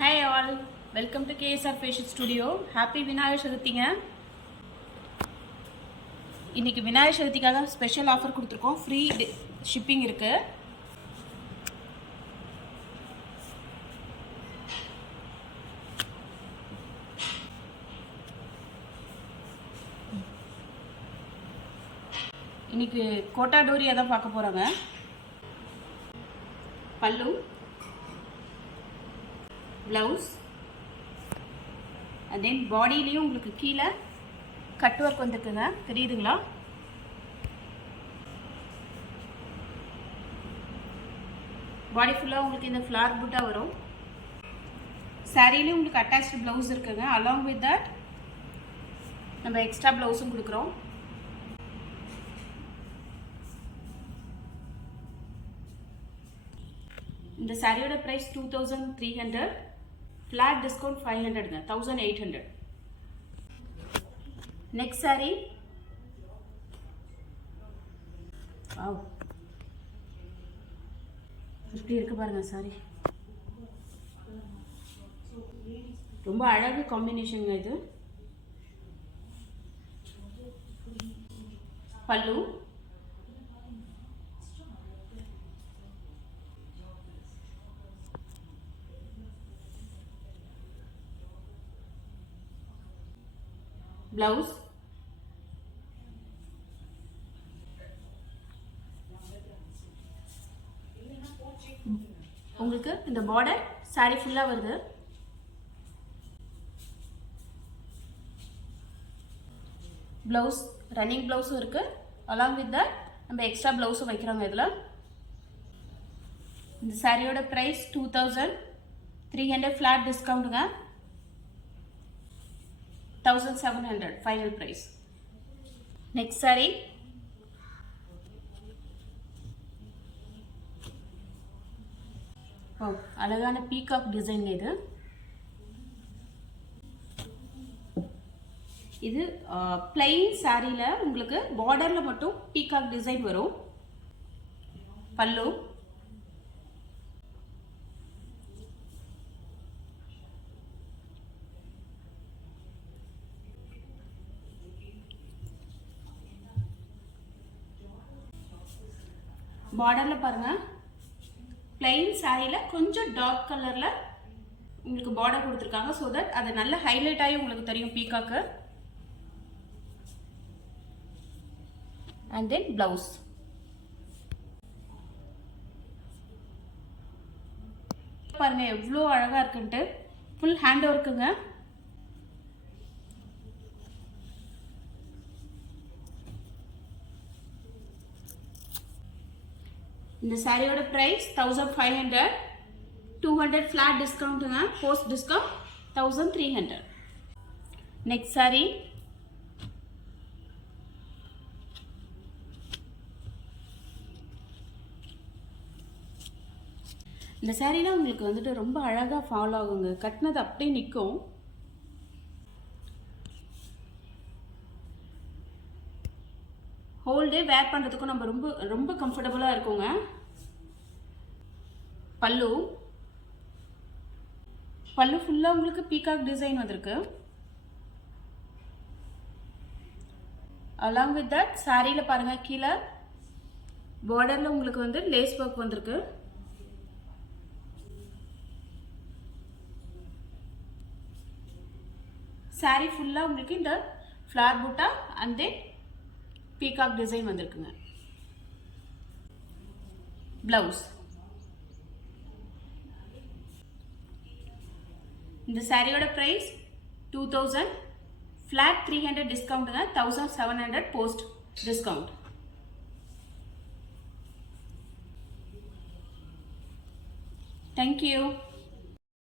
Hi all, welcome to KSR Fashion Studio. Happy Vinayagar சதுர்த்திங்க. இன்னைக்கு விநாயகர் சதுர்த்திக்காக ஸ்பெஷல் ஆஃபர் கொடுத்துருக்கோம். ஃப்ரீ ஷிப்பிங் இருக்கு. இன்னைக்கு கோட்டா டோரியா தான் பார்க்க போறாங்க. பல்லு, ப்ளவுஸ், and then பாடியிலையும் உங்களுக்கு கீழே கட் ஒர்க் வந்துருக்குங்க, தெரியுதுங்களா? பாடி ஃபுல்லாக உங்களுக்கு இந்த ஃப்ளார் புட்டா வரும். சாரிலையும் உங்களுக்கு அட்டாச்டு ப்ளவுஸ் இருக்குங்க. அலாங் வித் தட் நம்ம எக்ஸ்ட்ரா ப்ளவுஸும் கொடுக்குறோம். இந்த சாரியோட ப்ரைஸ் 2300, ஃப்ளாட் டிஸ்கவுண்ட் 500ங்க, 1800. நெக்ஸ்ட் சாரி, வாவ், இப்படி இருக்கு பாருங்க சாரி. ரொம்ப அழகு காம்பினேஷனுங்க இது. பல்லு, ப்ளவுஸ், உங்களுக்கு இந்த பார்டர் சாரி ஃபுல்லாக வருது. ப்ளவுஸ் ரன்னிங் ப்ளவுஸும் இருக்கு. அலாங் வித் தட் நம்ம எக்ஸ்ட்ரா ப்ளவுஸும் வைக்கிறோங்க இதில். இந்த சாரியோட ப்ரைஸ் 2300, ஃப்ளாட் டிஸ்கவுண்ட்டுங்க, 1700 ஃபைனல் ப்ரைஸ். நெக்ஸ்ட் சாரி, ஓ, அழகான பீகாக் டிசைன் இது. இது பிளைன் சாரியில உங்களுக்கு பார்டர்ல மட்டும் பீகாக் டிசைன் வரும். பல்லு, பார்டர்ல பாருங்க, பிளைன் சாரியில கொஞ்சம் டார்க் கலர்ல உங்களுக்கு பார்டர் கொடுத்துருக்காங்க. ஸோ தட் அது நல்ல ஹைலைட் ஆகி உங்களுக்கு தெரியும் பீகாக்கு. அண்ட் தென் பிளவுஸ், பாருங்க எவ்வளோ அழகா இருக்குன்ட்டு. ஃபுல் ஹேண்ட் ஒர்க்குங்க. இந்த சாரியோட பிரைஸ் 1500, 200 ஃபிளாட் டிஸ்கவுண்ட்டுங்க, போஸ்ட் டிஸ்கவுண்ட் 1300. நெக்ஸ்ட் சாரி, இந்த சாரிலாம் உங்களுக்கு வந்துட்டு ரொம்ப அழகாக ஃபாலோ ஆகுங்க. கட்டினது அப்படியே நிற்கும். ஹோல் டே வேர் பண்ணுறதுக்கும் நம்ம ரொம்ப ரொம்ப கம்ஃபர்டபுளாக இருக்குங்க. பல்லு, பல்லு ஃபுல்லாக உங்களுக்கு பீகாக் டிசைன் வந்திருக்கு. அலாங் வித் தட் சாரியில் பாருங்க கீழே பார்டரில் உங்களுக்கு வந்து லேஸ் ஒர்க் வந்திருக்கு. சாரி ஃபுல்லாக உங்களுக்கு இந்த flower butta and then peacock design வந்திருக்குங்க. பிளவுஸ், இந்த சாரியோட பிரைஸ் 2000, ஃபிளாட் 300 டிஸ்கவுண்ட்டுங்க, 1700 போஸ்ட் டிஸ்கவுண்ட். தேங்க்யூ.